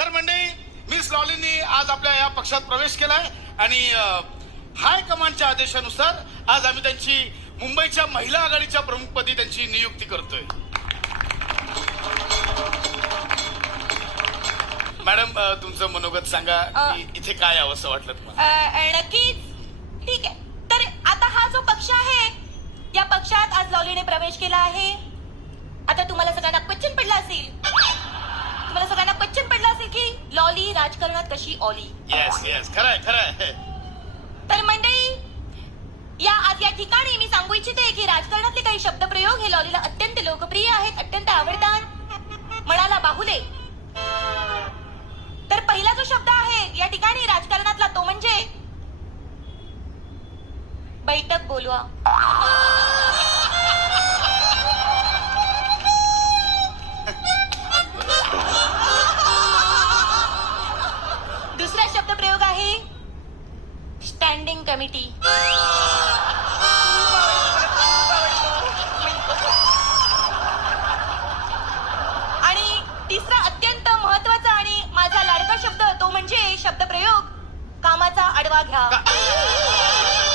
तर मंडळी, मिस लॉलीनी आज आपल्या या पक्षात प्रवेश केलाय आणि हायकमांडच्या आदेशानुसार आज आम्ही त्यांची मुंबईच्या महिला आघाडीच्या प्रमुखपदी त्यांची नियुक्ती करतोय. मॅडम, तुमचं मनोगत सांगा की इथे काय यावं असं वाटलं तुम्हाला? नक्कीच. ठीक आहे. तर आता हा जो पक्ष आहे, या पक्षात आज लॉलीने प्रवेश केला आहे. आता तुम्हाला सगळ्यांना क्वेश्चन पडला असेल, की लॉली राजकारणात कशी ऑली. येस, खरंय खरंय. तर मंडळी, आज या ठिकाणी मी सांगू इच्छिते की राजकारणातले काही शब्दप्रयोग हे लॉलीला अत्यंत लोकप्रिय आहेत, अत्यंत आवडतात. म्हणाला बाहुले. तर पहिला जो शब्द आहे या ठिकाणी राजकारणातला तो म्हणजे बैठक बोलवा. दुसरा शब्दप्रयोग आहे स्टँडिंग कमिटी. आणि तिसरा अत्यंत महत्वाचा आणि माझा लाडका शब्द तो म्हणजे शब्दप्रयोग कामाचा आढावा घ्या.